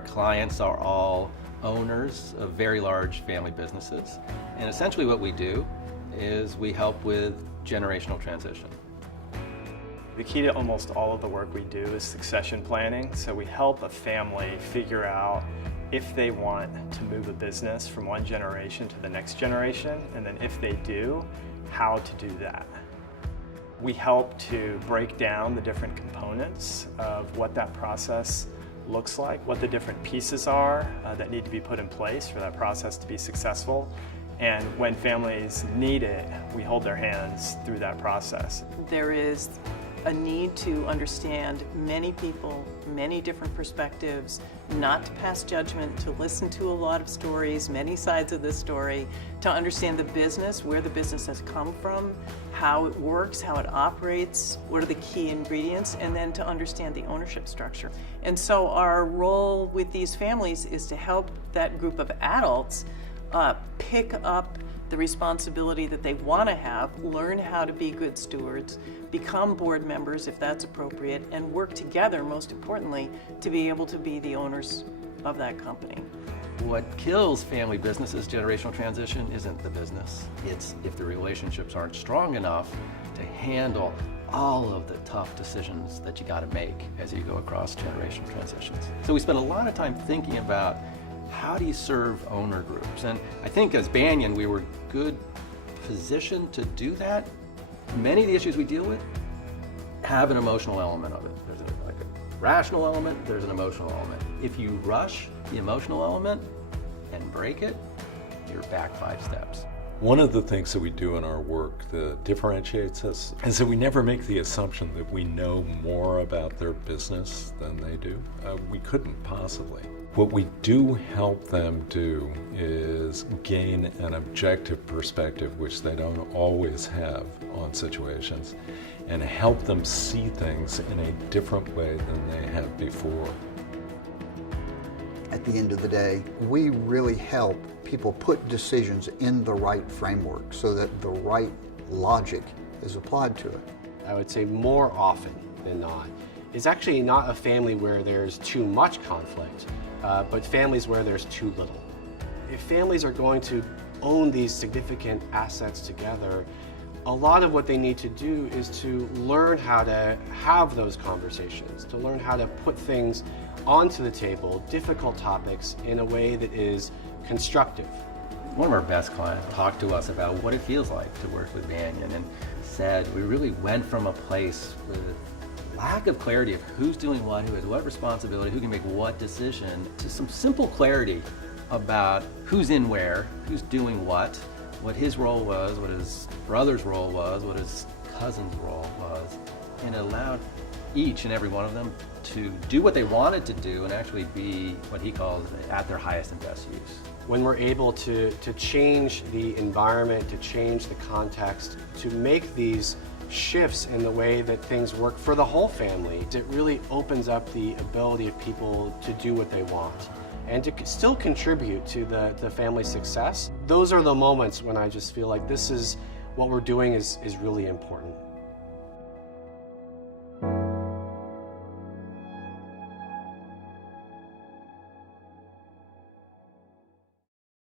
Our clients are all owners of very large family businesses. And essentially what we do is we help with generational transition. The key to almost all of the work we do is succession planning. So we help a family figure out if they want to move a business from one generation to the next generation, and then if they do, how to do that. We help to break down the different components of what that process looks like, what the different pieces are that need to be put in place for that process to be successful. And when families need it, we hold their hands through that process. There is a need to understand many people, many different perspectives, not to pass judgment, to listen to a lot of stories, many sides of the story, to understand the business, where the business has come from, how it works, how it operates, what are the key ingredients, and then to understand the ownership structure. And so our role with these families is to help that group of adults pick up the responsibility that they want to have, learn how to be good stewards, become board members if that's appropriate, and work together, most importantly, to be able to be the owners of that company. What kills family businesses, generational transition, isn't the business. It's if the relationships aren't strong enough to handle all of the tough decisions that you got to make as you go across generational transitions. So we spend a lot of time thinking about how do you serve owner groups? And I think as Banyan, we were good positioned to do that. Many of the issues we deal with have an emotional element of it. There's like a rational element, there's an emotional element. If you rush the emotional element and break it, you're back 5 steps. One of the things that we do in our work that differentiates us is that we never make the assumption that we know more about their business than they do. We couldn't possibly. What we do help them do is gain an objective perspective, which they don't always have on situations, and help them see things in a different way than they have before. At the end of the day, we really help people put decisions in the right framework so that the right logic is applied to it. I would say more often than not, it's actually not a family where there's too much conflict, but families where there's too little. If families are going to own these significant assets together, a lot of what they need to do is to learn how to have those conversations, to learn how to put things onto the table, difficult topics, in a way that is constructive. One of our best clients talked to us about what it feels like to work with Banyan and said we really went from a place with lack of clarity of who's doing what, who has what responsibility, who can make what decision, to some simple clarity about who's in where, who's doing what his role was, what his brother's role was, what his cousin's role was, and it allowed each and every one of them to do what they wanted to do and actually be what he calls at their highest and best use. When we're able to change the environment, to change the context, to make these shifts in the way that things work for the whole family, it really opens up the ability of people to do what they want and to still contribute to the family's success. Those are the moments when I just feel like this is what we're doing is really important.